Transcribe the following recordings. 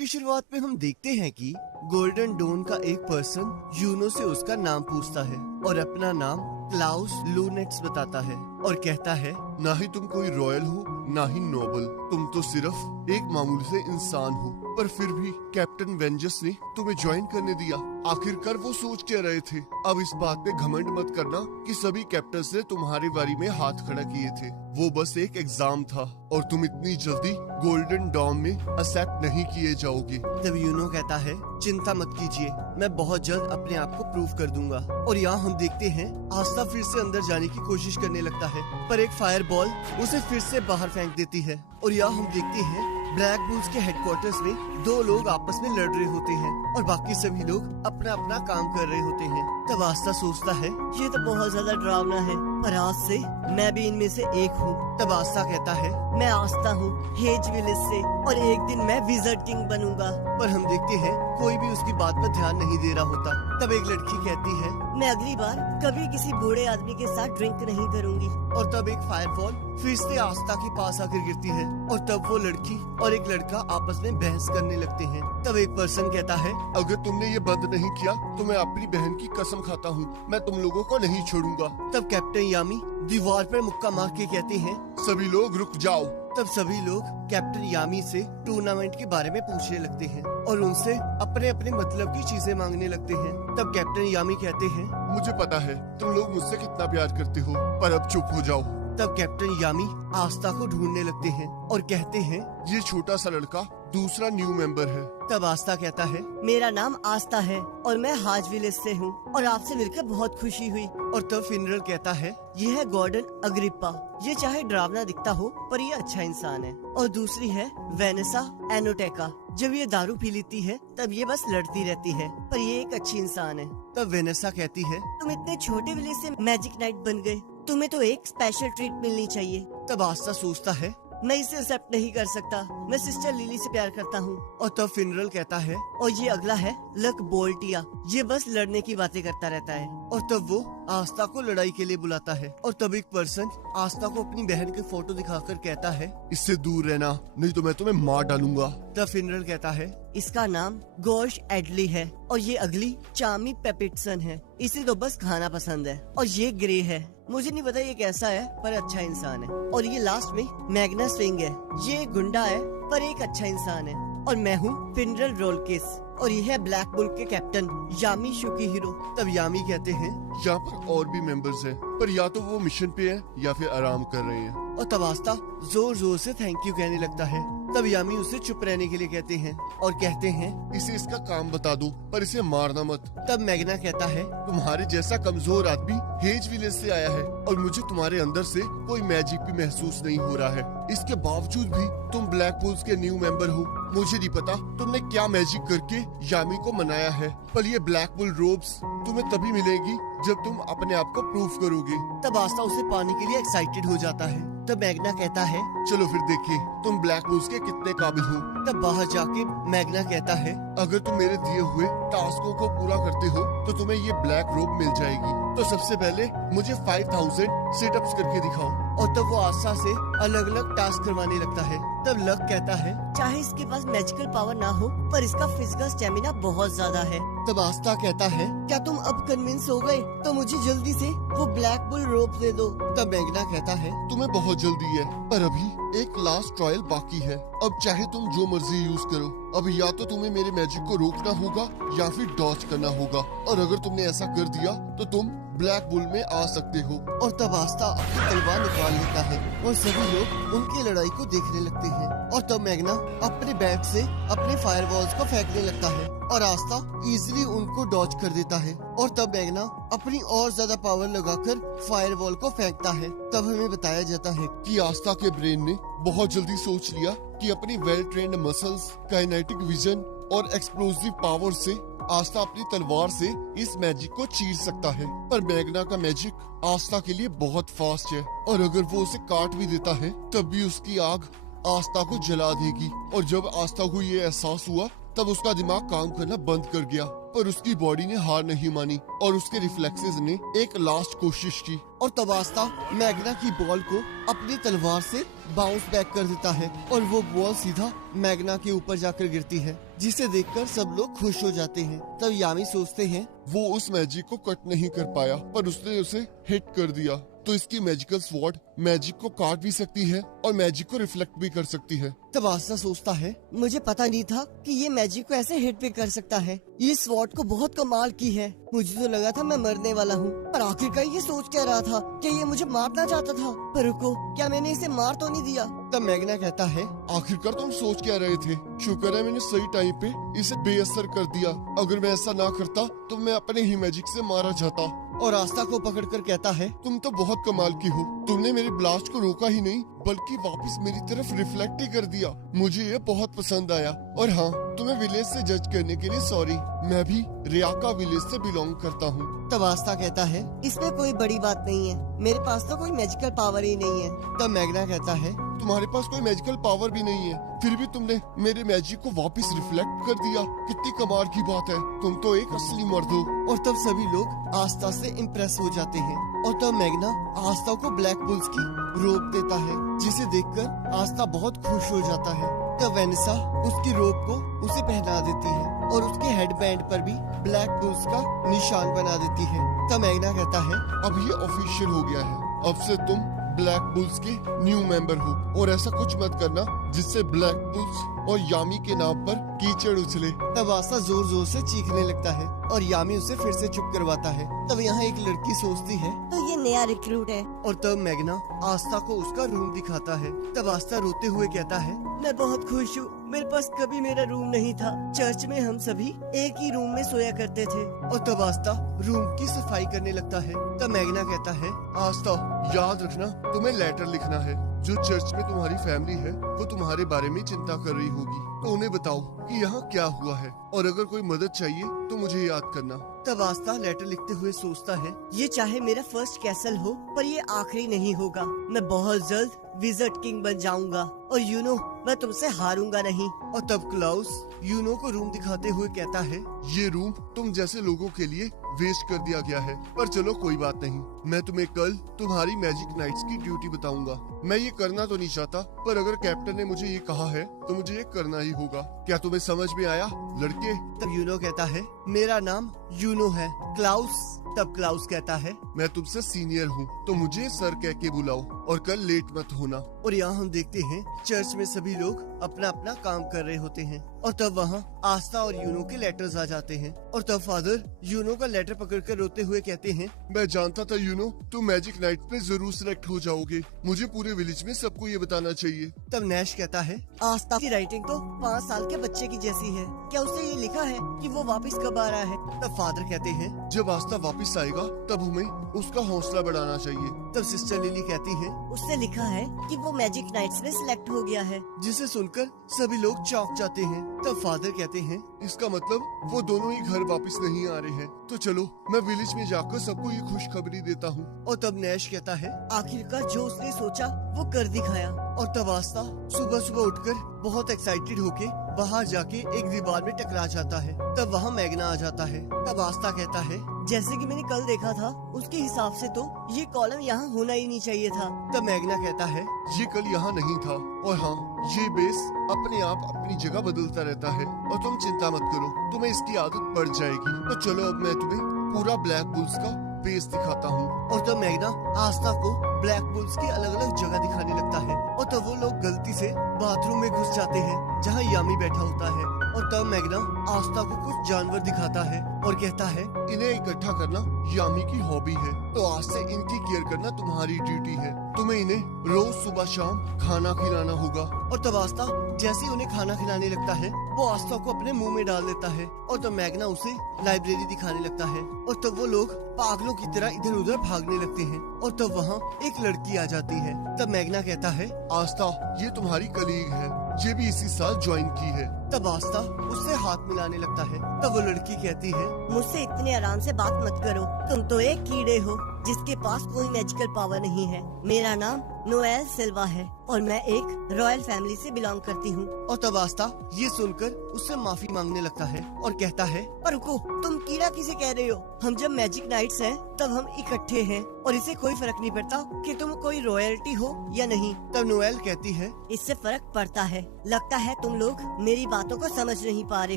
की शुरुआत में हम देखते हैं कि गोल्डन डॉन का एक पर्सन यूनो से उसका नाम पूछता है और अपना नाम क्लाउस लूनेट्स बताता है और कहता है, ना ही तुम कोई रॉयल हो ना ही नोबल, तुम तो सिर्फ एक मामूली से इंसान हो। पर फिर भी कैप्टन वेंजस ने तुम्हें ज्वाइन करने दिया। आखिरकार वो सोच क्या रहे थे? अब इस बात पे घमंड मत करना कि सभी कैप्टन्स ने तुम्हारी बारी में हाथ खड़ा किए थे। वो बस एक एग्जाम था और तुम इतनी जल्दी गोल्डन डॉन में एक्सेप्ट नहीं किए जाओगे। तब यूनो कहता है, चिंता मत कीजिए, मैं बहुत जल्द अपने आप को प्रूव कर दूंगा। और यहाँ हम देखते हैं आस्था फिर से अंदर जाने की कोशिश करने लगता है, पर एक फायर बॉल उसे फिर से बाहर फेंक देती है। और यहाँ हम देखते हैं ब्लैक बुल्स के हेडक्वार्टर्स में दो लोग आपस में लड़ रहे होते हैं और बाकी सभी लोग अपना अपना काम कर रहे होते हैं। तब आस्था सोचता है, ये तो बहुत ज्यादा डरावना है, पर आज से मैं भी इनमें से एक हूँ। तब आस्था कहता है, मैं आस्था हूँ हेज विलेज से और एक दिन मैं विज़र्ड किंग बनूंगा। पर हम देखते हैं कोई भी उसकी बात पर ध्यान नहीं दे रहा होता। तब एक लड़की कहती है, मैं अगली बार कभी किसी बूढ़े आदमी के साथ ड्रिंक नहीं करूंगी। और तब एक फायरबॉल फिर से आस्था के पास आकर गिरती है और तब वो लड़की और एक लड़का आपस में बहस करने लगते हैं। तब एक पर्सन कहता है, अगर तुमने ये बंद नहीं किया तो मैं अपनी बहन की कसम खाता हूँ, मैं तुम लोगों को नहीं छोड़ूंगा। तब कैप्टन यामी दीवार पर मुक्का मार के कहते हैं, सभी लोग रुक जाओ। तब सभी लोग कैप्टन यामी से टूर्नामेंट के बारे में पूछने लगते हैं और उनसे अपने अपने मतलब की चीजें मांगने लगते हैं। तब कैप्टन यामी कहते हैं, मुझे पता है तुम लोग मुझसे कितना प्यार करते हो, पर अब चुप हो जाओ। तब कैप्टन यामी आस्था को ढूंढने लगते हैं और कहते हैं, ये छोटा सा लड़का दूसरा न्यू मेंबर है। तब आस्था कहता है, मेरा नाम आस्था है और मैं हाज विलेज से हूँ और आपसे मिलकर बहुत खुशी हुई। और तब फिनरल कहता है, ये है गॉर्डन अग्रिप्पा, ये चाहे डरावना दिखता हो पर ये अच्छा इंसान है। और दूसरी है वेनेसा एनोटेका, जब ये दारू पी लेती है तब ये बस लड़ती रहती है, पर ये एक अच्छी इंसान है। तब वेनेसा कहती है, तुम इतने छोटे विलेज से मैजिक नाइट बन गए, तुम्हें तो एक स्पेशल ट्रीट मिलनी चाहिए। तब आस्था सोचता है, मैं इसे एक्सेप्ट नहीं कर सकता, मैं सिस्टर लिली से प्यार करता हूँ। और तब फिनरल कहता है, और ये अगला है लक बोल्टिया, ये बस लड़ने की बातें करता रहता है। और तब वो आस्था को लड़ाई के लिए बुलाता है और तब एक पर्सन आस्था को अपनी बहन की फोटो दिखाकर कहता है, इससे दूर रहना नहीं तो मैं तुम्हें मार डालूंगा। तब फिनरल कहता है, इसका नाम गोश एडली है और ये अगली चामी पेपिटसन है, इसे तो बस खाना पसंद है। और ये ग्रे है, मुझे नहीं पता ये कैसा है पर अच्छा इंसान है। और ये लास्ट में मैग्ना स्विंग है, ये एक गुंडा है पर एक अच्छा इंसान है। और मैं हूँ फिनरल रोलकिस और ये है ब्लैक बुल के कैप्टन यामी शुकिहिरो। तब यामी कहते हैं, यहाँ पर और भी मेंबर्स हैं, पर या तो वो मिशन पे हैं या फिर आराम कर रहे हैं। और तब आस्था जोर जोर से थैंक यू कहने लगता है। तब यामी उसे चुप रहने के लिए कहते हैं और कहते हैं, इसे इसका काम बता दो पर इसे मारना मत। तब मैग्ना कहता है, तुम्हारे जैसा कमजोर आदमी हेज विलेज से आया है और मुझे तुम्हारे अंदर से कोई मैजिक भी महसूस नहीं हो रहा है। इसके बावजूद भी तुम ब्लैक बुल्स के न्यू मेंबर हो। मुझे नहीं पता तुमने क्या मैजिक करके यामी को मनाया है, पर ये ब्लैक बुल रोब्स तुम्हें तभी मिलेगी जब तुम अपने आप को प्रूव करोगे। तब आस्था उसे पाने के लिए एक्साइटेड हो जाता है। तब मैग्ना कहता है, चलो फिर देखिए तुम ब्लैक बुल्स के कितने काबिल हो। तब बाहर जाके मैग्ना कहता है, अगर तुम मेरे दिए हुए टास्कों को पूरा करते हो तो तुम्हें ये ब्लैक रोब मिल जाएगी। तो सबसे पहले मुझे 5000 सिटअप्स करके दिखाओ। और तब वो आस्था से अलग अलग टास्क करवाने लगता है। तब लक कहता है, चाहे इसके पास मैजिकल पावर ना हो पर इसका फिजिकल स्टेमिना बहुत ज्यादा है। तब आस्था कहता है, क्या तुम अब कन्विंस हो गए? तो मुझे जल्दी से वो ब्लैक बुल रोप दे दो। तब मैग्ना कहता है, तुम्हें बहुत जल्दी है पर अभी एक लास्ट ट्रायल बाकी है। अब चाहे तुम जो मर्जी यूज करो, अब या तो तुम्हें मेरे मैजिक को रोकना होगा या फिर डॉज करना होगा। और अगर तुमने ऐसा कर दिया तो तुम ब्लैक बुल में आ सकते हो। और तब आस्था अपनी तलवार निकाल लेता है और सभी लोग उनकी लड़ाई को देखने लगते हैं। और तब मैग्ना अपने बैट से अपने फायरवॉल्स को फेंकने लगता है और आस्था इजीली उनको डॉज कर देता है। और तब मैग्ना अपनी और ज्यादा पावर लगाकर फायरवॉल को फेंकता है। तब हमें बताया जाता है कि आस्था के ब्रेन ने बहुत जल्दी सोच लिया कि अपनी well trained muscles, kinetic vision और एक्सप्लोसिव पावर से आस्था अपनी तलवार से इस मैजिक को चीर सकता है। पर मैग्ना का मैजिक आस्था के लिए बहुत फास्ट है और अगर वो उसे काट भी देता है तब भी उसकी आग आस्था को जला देगी। और जब आस्था को ये एहसास हुआ तब उसका दिमाग काम करना बंद कर गया, पर उसकी बॉडी ने हार नहीं मानी और उसके रिफ्लेक्सेस ने एक लास्ट कोशिश की। और तब आस्ता मैग्ना की बॉल को अपनी तलवार से बाउंस बैक कर देता है और वो बॉल सीधा मैग्ना के ऊपर जाकर गिरती है, जिसे देखकर सब लोग खुश हो जाते हैं। तब यामी सोचते हैं वो उस मैजिक को कट नहीं कर पाया, पर उसने उसे हिट कर दिया, तो इसकी मैजिकल स्वॉर्ड मैजिक को काट भी सकती है और मैजिक को रिफ्लेक्ट भी कर सकती है। तब आस्ता सोचता है मुझे पता नहीं था कि ये मैजिक को ऐसे हिट भी कर सकता है। ये स्वॉर्ड को बहुत कमाल की है। मुझे तो लगा था मैं मरने वाला हूँ, पर आखिरकार ये सोच क्या रहा था कि ये मुझे मारना चाहता था। पर रुको, क्या मैंने इसे मार तो नहीं दिया? तब मैग्ना कहता है आखिरकार तुम सोच क्या रहे थे? शुक्र है मैंने सही टाइम पे इसे बेअसर कर दिया। अगर मैं ऐसा ना करता तो मैं अपने ही मैजिक से मारा जाता। और आस्था को पकड़कर कहता है तुम तो बहुत कमाल की हो। तुमने मेरे ब्लास्ट को रोका ही नहीं, बल्कि वापस मेरी तरफ रिफ्लेक्ट ही कर दिया। मुझे ये बहुत पसंद आया। और हाँ, तुम्हें विलेज से जज करने के लिए सॉरी। मैं भी रियाका विलेज से बिलोंग करता हूँ। तब आस्था कहता है इसमें कोई बड़ी बात नहीं है, मेरे पास तो कोई मैजिकल पावर ही नहीं है। तब मैग्ना कहता है तुम्हारे पास कोई मैजिकल पावर भी नहीं है, फिर भी तुमने मेरे मैजिक को वापस रिफ्लेक्ट कर दिया। कितनी कमाल की बात है, तुम तो एक असली मर्द हो। और तब सभी लोग आस्था से इम्प्रेस हो जाते हैं। और तब मैग्ना आस्था को ब्लैक बुल्स की रोप देता है, जिसे देखकर आस्था बहुत खुश हो जाता है। तब वेनिसा उसकी रोप को उसे पहना देती है और उसके हेडबैंड पर भी ब्लैक बुल्स का निशान बना देती है। तब मैग्ना कहता है अब ये ऑफिशियल हो गया है, अब से तुम ब्लैक बुल्स के न्यू मेंबर हो। और ऐसा कुछ मत करना जिससे ब्लैक बुल्स और यामी के नाम पर कीचड़ उछले। तब आस्था जोर जोर से चीखने लगता है और यामी उसे फिर से चुप करवाता है। तब यहाँ एक लड़की सोचती है तो ये नया रिक्रूट है। और तब मैग्ना आस्था को उसका रूम दिखाता है। तब आस्था रोते हुए कहता है मैं बहुत खुश हूँ, मेरे पास कभी मेरा रूम नहीं था। चर्च में हम सभी एक ही रूम में सोया करते थे। और तब आस्था रूम की सफाई करने लगता है। तब मैग्ना कहता है आस्था, याद रखना तुम्हें लेटर लिखना है। जो चर्च में तुम्हारी फैमिली है वो तुम्हारे बारे में चिंता कर रही होगी, तो उन्हें बताओ कि यहाँ क्या हुआ है, और अगर कोई मदद चाहिए तो मुझे याद करना। तब आस्था लेटर लिखते हुए सोचता है ये चाहे मेरा फर्स्ट कैसल हो, पर ये आखिरी नहीं होगा। मैं बहुत जल्द विज़र्ड किंग बन जाऊंगा और यूनो मैं तुमसे हारूंगा नहीं। और तब क्लाउस यूनो को रूम दिखाते हुए कहता है ये रूम तुम जैसे लोगों के लिए वेस्ट कर दिया गया है, पर चलो कोई बात नहीं। मैं तुम्हें कल तुम्हारी मैजिक नाइट्स की ड्यूटी बताऊंगा। मैं ये करना तो नहीं चाहता, पर अगर कैप्टन ने मुझे ये कहा है तो मुझे ये करना ही होगा। क्या तुम्हें समझ में आया लड़के? तब यूनो कहता है मेरा नाम यूनो है क्लाउस। तब क्लाउस कहता है मैं तुमसे सीनियर हूँ, तो मुझे सर कह के बुलाओ और कल लेट मत होना। और यहाँ हम देखते हैं चर्च में सभी लोग अपना अपना काम कर रहे होते हैं। और तब वहाँ आस्था और यूनो के लेटर्स आ जाते हैं। और तब फादर यूनो का लेटर पकड़कर रोते हुए कहते हैं मैं जानता था यूनो तुम मैजिक नाइट में जरूर सिलेक्ट हो जाओगे। मुझे पूरे विलेज में सबको ये बताना चाहिए। तब नैश कहता है आस्था की राइटिंग तो 5 साल के बच्चे की जैसी है। क्या उसने ये लिखा है कि वो वापस कब आ रहा है? तब फादर कहते हैं जब आस्था वापस आएगा तब हमें उसका हौसला बढ़ाना चाहिए। तब सिस्टर लिली कहती है उसने लिखा है कि वो मैजिक नाइट्स में सिलेक्ट हो गया है। जिसे सुनकर सभी लोग चौंक जाते हैं। तब फादर कहते हैं इसका मतलब वो दोनों ही घर वापस नहीं आ रहे हैं। तो चलो मैं विलेज में जाकर सबको ये खुशखबरी देता हूँ। और तब नैश कहता है आखिरकार जो उसने सोचा वो कर दिखाया। और तब आस्था सुबह सुबह उठकर बहुत एक्साइटेड होके बाहर जाके एक दीवार में टकरा जाता है। तब वहाँ मैग्ना आ जाता है। तब आस्था कहता है जैसे कि मैंने कल देखा था उसके हिसाब से तो ये कॉलम यहाँ होना ही नहीं चाहिए था। तब मैग्ना कहता है ये कल यहाँ नहीं था, और हाँ ये बेस अपने आप अपनी जगह बदलता रहता है, और तुम चिंता मत करो, तुम्हें इसकी आदत पड़ जाएगी। तो चलो अब मैं तुम्हें पूरा ब्लैक बुल्स का बेस दिखाता हूँ। और तब मैग्ना आस्था को ब्लैक बुल्स की अलग अलग जगह दिखाने लगता है। और तब वो लोग गलती से बाथरूम में घुस जाते हैं जहाँ यामी बैठा होता है। और तब मैग्ना आस्था को कुछ जानवर दिखाता है और कहता है इन्हें इकट्ठा करना यामी की हॉबी है, तो आज से इनकी केयर करना तुम्हारी ड्यूटी है। तुम्हें इन्हें रोज सुबह शाम खाना खिलाना होगा। और तब आस्था जैसे ही उन्हें खाना खिलाने लगता है वो आस्था को अपने मुंह में डाल देता है। और तब मैग्ना उसे लाइब्रेरी दिखाने लगता है। और तब वो लोग पागलों की तरह इधर उधर भागने लगते हैं। और तब वहाँ एक लड़की आ जाती है। तब मैग्ना कहता है आस्था ये तुम्हारी कलीग है, ये भी इसी साल ज्वाइन की है। तब आस्था उससे हाथ मिलाने लगता है। तब वो लड़की कहती है मुझसे इतने आराम से बात मत करो, तुम तो एक कीड़े हो जिसके पास कोई मैजिकल पावर नहीं है। मेरा नाम नोएल सिल्वा है और मैं एक रॉयल फैमिली से बिलोंग करती हूँ। और तब आस्था ये सुनकर उससे माफी मांगने लगता है और कहता है, पर रुको, तुम कीड़ा किसे कह रहे हो? हम जब मैजिक नाइट्स हैं तब हम इकट्ठे हैं और इसे कोई फर्क नहीं पड़ता कि तुम कोई रॉयल्टी हो या नहीं। तब नोएल कहती है, इससे फर्क पड़ता है। लगता है तुम लोग मेरी बातों को समझ नहीं पा रहे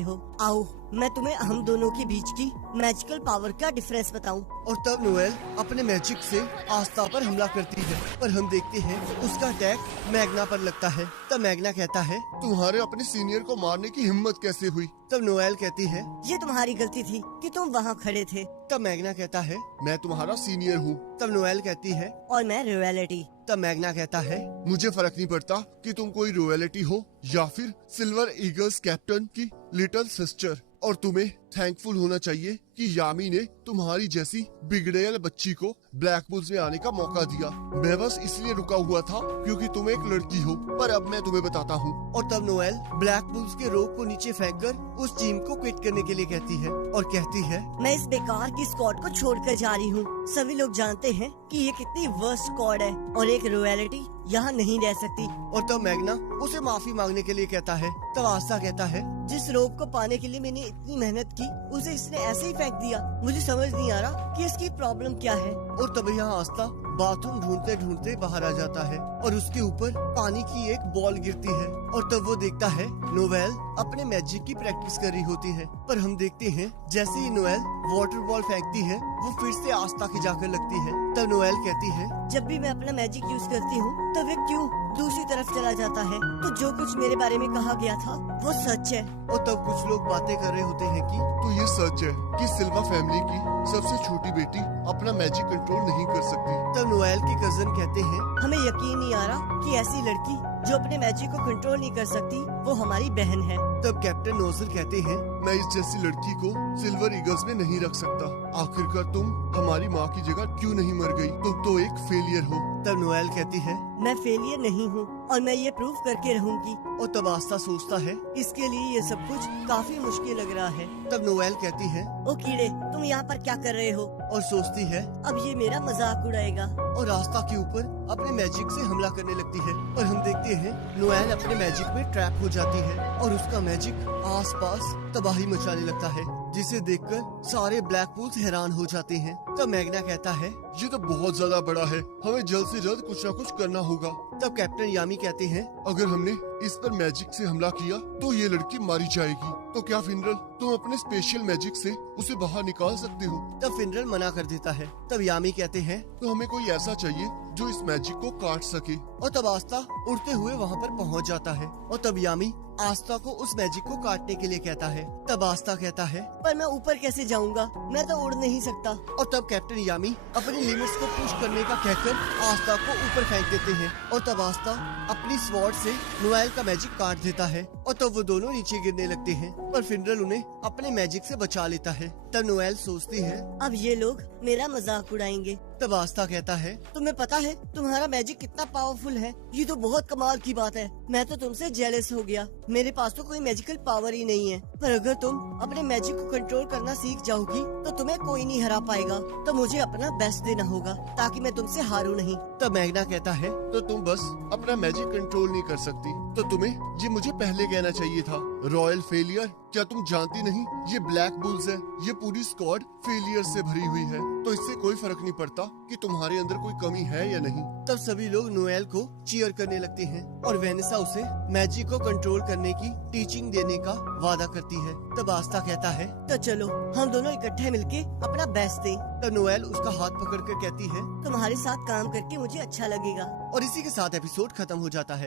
हो। आओ मैं तुम्हें हम दोनों के बीच की मैजिकल पावर का डिफरेंस बताऊं। और तब नोएल अपने मैजिक से आस्था पर हमला करती है, पर हम देखते हैं उसका अटैक मैग्ना पर लगता है। तब मैग्ना कहता है, तुम्हारे अपने सीनियर को मारने की हिम्मत कैसे हुई? तब नोएल कहती है, ये तुम्हारी गलती थी कि तुम वहाँ खड़े थे। तब मैग्ना कहता है, मैं तुम्हारा सीनियर हूँ। तब नोएल कहती है, और मैं रॉयलिटी। तब मैग्ना कहता है, मुझे फर्क नहीं पड़ता कि तुम कोई रॉयलिटी हो या फिर सिल्वर ईगल्स कैप्टन की लिटिल सिस्टर, और तुम्हें थैंकफुल होना चाहिए कि यामी ने तुम्हारी जैसी बिगड़ेल बच्ची को ब्लैक बुल्स में आने का मौका दिया। मैं बस इसलिए रुका हुआ था क्योंकि तुम एक लड़की हो, पर अब मैं तुम्हें बताता हूँ। और तब नोएल ब्लैक बुल्स के रोप को नीचे फेंककर उस टीम को क्विट करने के लिए कहती है और कहती है, मैं इस बेकार की स्क्वाड को छोड़कर जा रही हूँ। सभी लोग जानते हैं कि ये कितनी वर्स्ट स्क्वाड है और एक रॉयलिटी यहाँ नहीं रह सकती। और तब मैग्ना उसे माफी मांगने के लिए कहता है। तब आस्था कहता है, जिस रोप को पाने के लिए मैंने इतनी मेहनत की उसे इसने ऐसे ही फेंक दिया। मुझे समझ नहीं आ रहा कि इसकी प्रॉब्लम क्या है। और तब यहाँ आस्था बाथरूम ढूंढते ढूंढते बाहर आ जाता है और उसके ऊपर पानी की एक बॉल गिरती है। और तब वो देखता है नोएल अपने मैजिक की प्रैक्टिस कर रही होती है, पर हम देखते हैं जैसे ही नोएल वाटर बॉल फेंकती है वो फिर से आस्था की जाकर लगती है। तब नोएल कहती है, जब भी मैं अपना मैजिक यूज करती हूँ तो वे क्यों दूसरी तरफ चला जाता है? तो जो कुछ मेरे बारे में कहा गया था वो सच है। और तब कुछ लोग बातें कर रहे होते हैं कि तो ये सच है कि सिल्वा फैमिली की सबसे छोटी बेटी अपना मैजिक कंट्रोल नहीं कर सकती। तब नोएल के कजन कहते हैं, हमें यकीन नहीं आ रहा कि ऐसी लड़की जो अपने मैजिक को कंट्रोल नहीं कर सकती वो हमारी बहन है। तब कैप्टन नोजल कहते हैं, मैं इस जैसी लड़की को सिल्वर ईगल्स में नहीं रख सकता। आखिरकार तुम हमारी माँ की जगह क्यों नहीं मर गई? तुम तो एक फेलियर हो। तब नोएल कहती है, मैं फेलियर नहीं हूँ और मैं ये प्रूव करके रहूंगी। और तब आस्था सोचता है। इसके लिए ये सब कुछ काफी मुश्किल लग रहा है। तब नोएल कहती है, ओ कीड़े, तुम यहाँ पर क्या कर रहे हो? और सोचती है अब ये मेरा मजाक उड़ाएगा। और आस्था के ऊपर अपने मैजिक से हमला करने लगती है। और हम देखते हैं नोएल अपने मैजिक में ट्रैप हो जाती है और उसका मैजिक आसपास तबाही मचाने लगता है, जिसे देखकर सारे ब्लैक बुल्स हैरान हो जाते हैं। तब मैग्ना कहता है, ये तो बहुत ज्यादा बड़ा है, हमें जल्द से जल्द कुछ न कुछ करना होगा। तब कैप्टन यामी कहते हैं, अगर हमने इस पर मैजिक से हमला किया तो ये लड़की मारी जाएगी। तो क्या फिनरल तुम अपने स्पेशल मैजिक से उसे बाहर निकाल सकते हो? तब फिनरल मना कर देता है। तब यामी कहते हैं, तो हमें कोई ऐसा चाहिए जो इस मैजिक को काट सके। और तब आस्था उड़ते हुए वहाँ पर पहुँच जाता है। और तब यामी आस्था को उस मैजिक को काटने के लिए कहता है। तब आस्था कहता है, पर मैं ऊपर कैसे जाऊँगा? मैं तो उड़ नहीं सकता। और तब कैप्टन यामी अपनी लिमिट्स को पुश करने का कहकर आस्था को ऊपर फेंक देते हैं। और तब आस्था अपनी स्वॉर्ड से नोएल का मैजिक काट देता है और तब वो दोनों नीचे गिरने लगते हैं, पर फिनरल उन्हें अपने मैजिक से बचा लेता है। तब नोएल सोचती है, अब ये लोग मेरा मजाक उड़ाएंगे। तब आस्था कहता है, तुम्हें पता है तुम्हारा मैजिक कितना पावरफुल है? ये तो बहुत कमाल की बात है। मैं तो तुमसे जेलस हो गया। मेरे पास तो कोई मैजिकल पावर ही नहीं है, पर अगर तुम अपने मैजिक को कंट्रोल करना सीख जाओगी तो तुम्हें कोई नहीं हरा पाएगा। तो मुझे अपना बेस्ट देना होगा ताकि मैं तुमसे हारूं नहीं। तब मैग्ना कहता है, तो तुम बस अपना मैजिक कंट्रोल नहीं कर सकती, तो तुम्हें ये मुझे पहले कहना चाहिए था। रॉयल फेलियर, क्या तुम जानती नहीं ये ब्लैक बुल्स है? ये पूरी स्क्वाड फेलियर से भरी हुई है, तो इससे कोई फर्क नहीं पड़ता कि तुम्हारे अंदर कोई कमी है या नहीं। तब सभी लोग नोएल को चीयर करने लगते हैं और वेनेसा उसे मैजिक को कंट्रोल करने की टीचिंग देने का वादा करती है। तब आस्था कहता है, तो चलो हम दोनों इकट्ठे मिलके अपना बेस्ट दें। तब नोएल उसका हाथ पकड़कर कहती है, तुम्हारे साथ काम करके मुझे अच्छा लगेगा। और इसी के साथ एपिसोड खत्म हो जाता है।